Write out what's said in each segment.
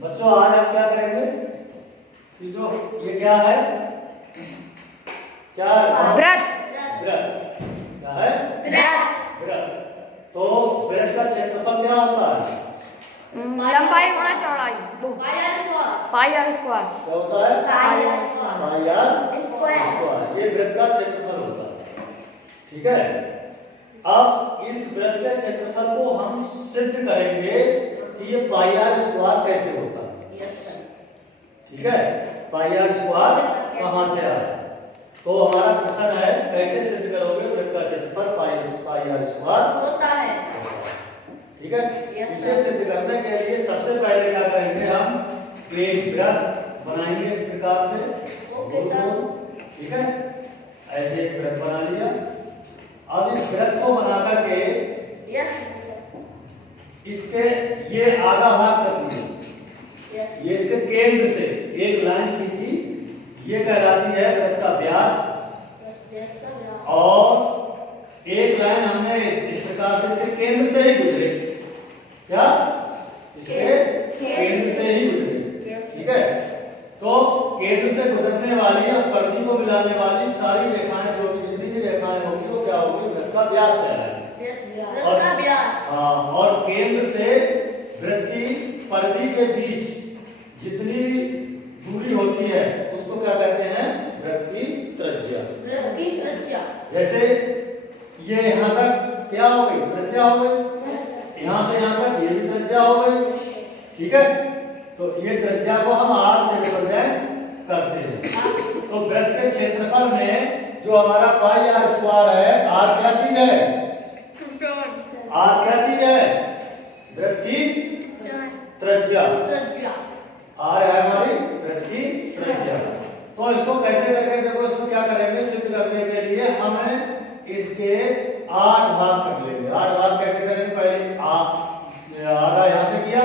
बच्चों आज हम क्या करेंगे कि जो ये क्या है, क्या व्रत। व्रत क्या है, व्रत। व्रत। तो व्रत का क्षेत्रफल क्या होता है? लंबाई गुणा चौड़ाई। Pi R square. क्या होता है? Pi R square. Pi R square. ये व्रत का क्षेत्रफल होता है। ठीक है। अब इस व्रत के क्षेत्रफल को हम सिद्ध करेंगे कि ये पाई आर स्क्वायर कैसे होता है। Yes sir. ठीक है। पाई आर स्क्वायर कहाँ से आया? तो हमारा प्रश्न है कैसे सिद्ध करोगे व्रत का क्षेत्रफल पाई आर स्क्वायर होता है। ठीक है। इसे सिद्ध करने के लिए सबसे पहले क्या करेंगे, हम एक व्रत बनाएंगे इस प्रकार से। Okay sir. ठीक है। ऐसे एक व्रत बना लिया। अब इस व्रत को बना करके यस इसके ये आधा भाग कर दिए। यस ये इसके केंद्र से एक लाइन खींची, ये कहलाती है व्रत का व्यास। और एक लाइन हमने इस प्रकार से इसके केंद्र से ही गुजरे। क्या? इसके केंद्र से ही गुजरे। ठीक है। तो केंद्र से गुजरने वाली और परिधि को मिलाने वाली सारी रेखाएं, जो भी जितनी भी रेखाएं होंगी वो क्या होगी, वृत्त का व्यास कहलाएगी। वृत्त का व्यास। हाँ, और केंद्र से वृत्त की परिधि के बीच जितनी दूरी होती है उसको क्या कहते हैं, वृत्त की त्रिज्या। वृत्त की त्रिज्या। जैसे ये यहाँ तक क्या हो गई, त्रिज्या हो गई। यहाँ से यहाँ तक ये भी त्रिज्या हो गई। ठीक है। तो ये त्रिज्या को हम आर से रिप्रेजेंट करते हैं। तो वृत्त के क्षेत्रफल में जो हमारा पाई आर स्क्वायर है, आर क्या चीज है, आर क्या चीज है, वृत्त की त्रिज्या। आर है हमारी वृत्त की त्रिज्या। तो इसको कैसे करके देखो, इसको क्या करेंगे सिद्ध करने के लिए हमें इसके 8 भाग कर लेंगे। 8 भाग कैसे करेंगे, पहले आधा यहाँ से किया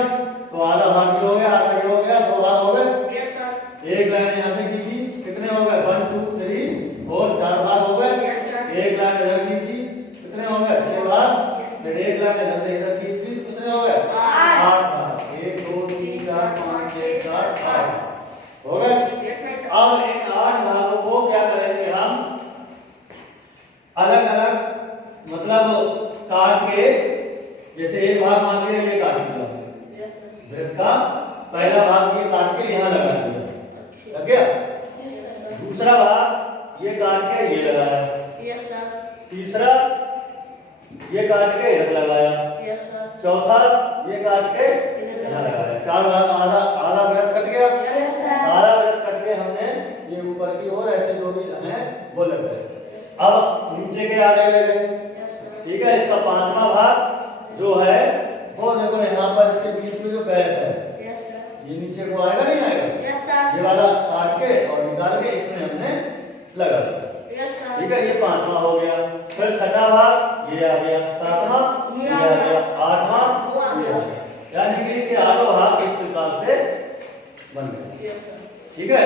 तो आधा भाग ये हो गया, आधा ये हो गया, 2 भाग हो गए। Yes sir. एक लाइन यहाँ से खींची, कितने हो गए, 1 2 3 और 4 भाग हो गए। Yes sir. एक लाइन इधर खींची, कितने हो गए, 6 भाग। फिर एक लाइन इधर से इधर खींची, कितने हो गए, 8 भाग। 1 2 3 4 5 6 7 8 हो गए। अब इन 8 भागों को क्या करेंगे हम, अलग अलग मतलब काट के, जैसे एक भाग मान लिया ये काट दिया, वृत्त का पहला भाग ये काट के यहाँ लगा दिया, लग गया। दूसरा भाग ये काट के ये लगाया। Yes sir. तीसरा ये काट के इधर लगाया। Yes sir. चौथा ये काट के यहाँ लगाया। 4 भाग, आधा आधा वृत्त कट गया। Yes sir. आधा वृत्त कट के हमने ये ऊपर की ओर ऐसे जो भी हैं वो लग गए। अब नीचे के आधे लग गए। ठीक है। इसका 5वां भाग जो है वो देखो यहाँ पर इसके बीच में जो गैप है, ये नीचे को आएगा नहीं आएगा, ये वाला काट के और निकाल के इसमें हमने लगा दिया। ठीक है। ये 5वां हो गया। फिर 6वां भाग ये आ गया, 7वां ये आ गया, 8वां ये आ गया। यानी कि इसके 8 भाग इस प्रकार से बन गए। ठीक है।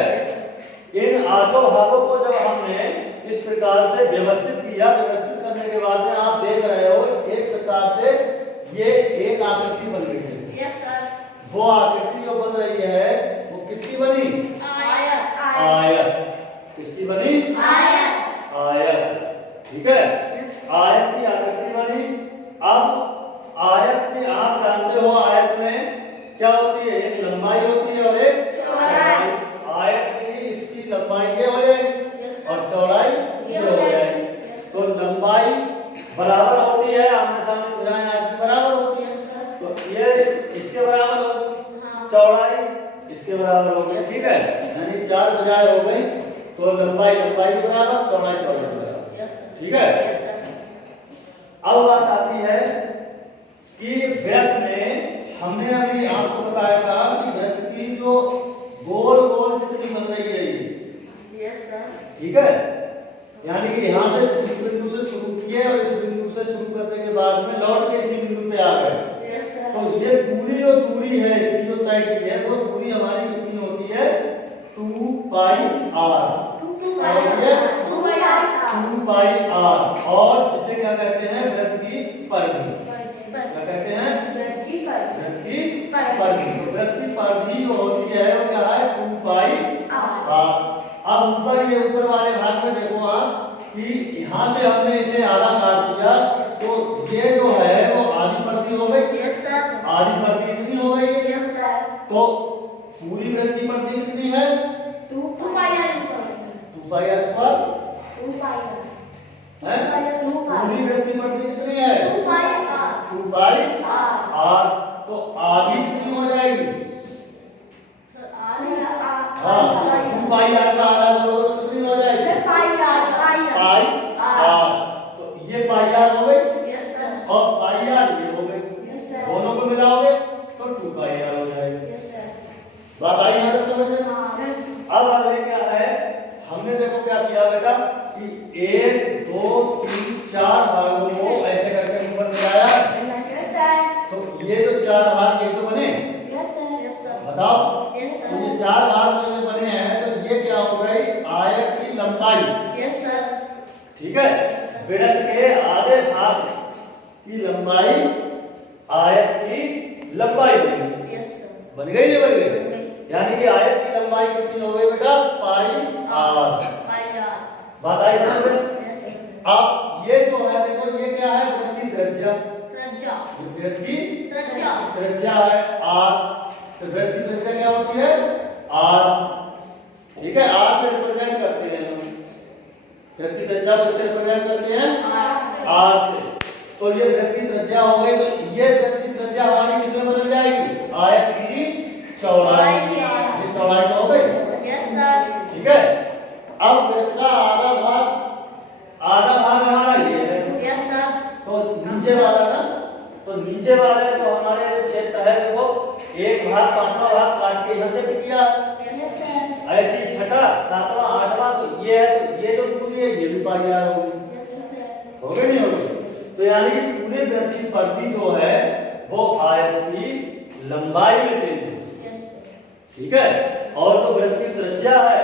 इन 8 भागों को जब हमने इस प्रकार से व्यवस्थित किया, व्यवस्थित करने के बाद में आप देख रहे हो एक प्रकार से ये एक आकृति बन गई है। Yes sir. वो आकृति जो बन रही है वो किसकी बनी, आयत। आयत। किसकी बनी, आयत। आयत। ठीक है। आयत की आकृति बनी। अब आयत की आप जानते हो आयत में क्या होती है, एक लंबाई होती है और एक चौड़ाई। आयत की इसकी लंबाई ये हो जाएगी और चौड़ाई ये हो जाएगी। तो लंबाई बराबर होती है, आमने सामने भुजाएं आज की बराबर होती है, तो ये इसके बराबर होगी, चौड़ाई इसके बराबर होगी। ठीक है। यानी 4 भुजाएं हो गई, तो लंबाई लंबाई के बराबर, चौड़ाई चौड़ाई के बराबर। ठीक है। अब बात आती है कि वृत्त में हमने अभी आपको बताया था कि वृत्त की जो गोल गोल जितनी बन रही है ये, ठीक है, यानी कि यहाँ से इस बिंदु से शुरू किए और इस बिंदु से शुरू करने के बाद में लौट के इसी बिंदु पे आ गए। तो ये पूरी जो दूरी है इसकी जो तय की है वो दूरी हमारी कितनी होती है, 2 पाई आर। 2 pi are. और इसे क्या कहते हैं, वृत्त की परिधि। क्या कहते हैं, परिधि। तो वृत्त की परिधि जो होती है वो क्या है 2 पाई r। अब ऊपर ये ऊपर वाले भाग में देखो आप कि यहाँ से हमने इसे आधा काट दिया तो ये जो है वो आधी परिधि हो गई। Yes sir. आधी परिधि इतनी हो गई। Yes sir. तो पूरी वृत्त की परिधि कितनी है 2 पाई r स्क्वायर। 2 पाई r स्क्वायर 2 पाई r है। 2 पाई पूरी वृत्त की परिधि कितनी है 2 पाई r 2 पाई r। r। तो आधी कितनी हो जाएगी सर r हाँ 2 पाई r का आधा करोगे तो कितनी हो जाएगी सर पाई r पाई r। तो ये पाई r हो गई यस सर। और पाई r ये हो गई। Yes sir. दोनों को मिलाओगे तो 2 पाई r हो जाएगी। Yes sir. बात आई यहाँ तक समझ में। यस। अब आगे क्या है हमने देखो क्या किया बेटा कि 1 2 3 4 भागों को ऐसे करके ऊपर मिलाया। Yes sir. तो ये जो 4 भाग ये तो बने यस सर। Yes sir. बताओ यस तो ये सर। 4 भाग जो बने हैं तो ये क्या हो गई आयत की लंबाई। Yes sir. ठीक है वृत्त के आधे भाग की लंबाई आयत की लंबाई बनी। Yes sir. बन गई नहीं बन बन गई गई। यानी कि आयत की लंबाई कितनी हो गई बेटा पाई r। पाई r। बात आई समझ में। Yes sir. अब ये जो है देखो ये क्या है वृत्त की त्रिज्या। त्रिज्या। वृत्त की त्रिज्या। त्रिज्या है r। तो वृत्त की त्रिज्या क्या होती है r। ठीक है r से रिप्रेजेंट करते हैं हम वृत्त की त्रिज्या को किससे रिप्रेजेंट करते हैं r से। तो ये वृत्त की त्रिज्या हो गई तो ये वृत्त की त्रिज्या हमारी किसमें बदल जाएगी आयत की चौड़ाई। ये चौड़ाई तो हो गई। Yes sir. ठीक है अब वृत्त का आधा भाग हमारा ये है यस सर। तो नीचे वाला ना तो नीचे वाले तो हमारे जो क्षेत्र है वो एक भाग 5वां भाग काट के यहाँ से भी किया। Yes sir. ऐसी 6वां 7वां 8वां तो ये है तो ये जो दूरी है ये भी पाई r होगी। Yes sir. हो गई नहीं होगी। तो यानी कि पूरे वृत्त की परिधि जो है वो आयत की लंबाई में चेंज होगी। Yes sir. ठीक है और जो वृत्त की त्रिज्या है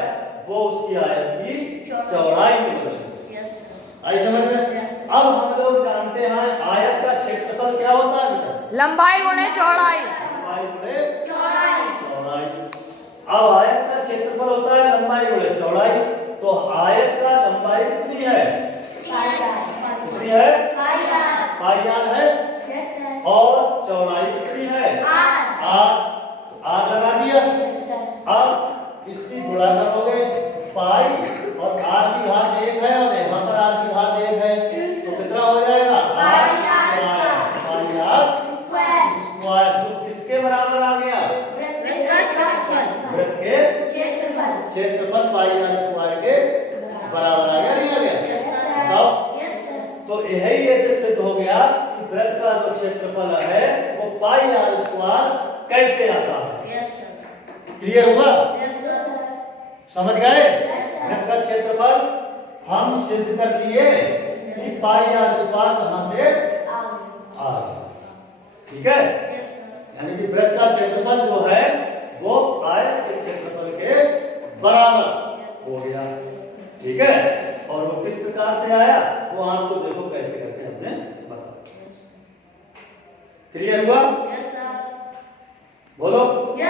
वो उसकी आयत की चौड़ाई में बदलेगी। Yes sir. आई समझ में। Yes. अब हम लोग जानते हैं आयत का क्षेत्रफल क्या होता है बेटा लंबाई गुणे चौड़ाई। लंबाई गुणे चौड़ाई। चौड़ाई। अब आयत का क्षेत्रफल होता है लंबाई गुणे चौड़ाई। तो आयत का लंबाई कितनी है पाई r। कितनी है पाई r। पाई r है यस सर। और चौड़ाई कितनी है r। r लगा दिया। Yes sir. अब इसकी गुणा करोगे पाई और r की घात 1 है और यहाँ पर r की घात 1 है तो कितना हो जाएगा पाई r स्क्वायर जो किसके बराबर आ गया वृत्त का क्षेत्रफल। वृत्त के क्षेत्रफल। क्षेत्रफल पाई r स्क्वायर के बराबर आ गया नहीं आ गया। Yes sir. बताओ यस सर। तो यही ऐसे सिद्ध हो गया कि वृत्त का जो क्षेत्रफल है वो पाई r स्क्वायर कैसे आता है। Yes sir. क्लियर हुआ यस सर। समझ गए। Yes, sir. वृत्त का क्षेत्रफल हम सिद्ध कर दिए कि पाई r स्क्वायर कहां से आ गया। ठीक है यस सर। यानी कि वृत्त का क्षेत्रफल जो है वो आयत के क्षेत्रफल के बराबर हो गया। ठीक है और वो किस प्रकार से आया वो आपको देखो कैसे करके हमने बताया। क्लियर हुआ।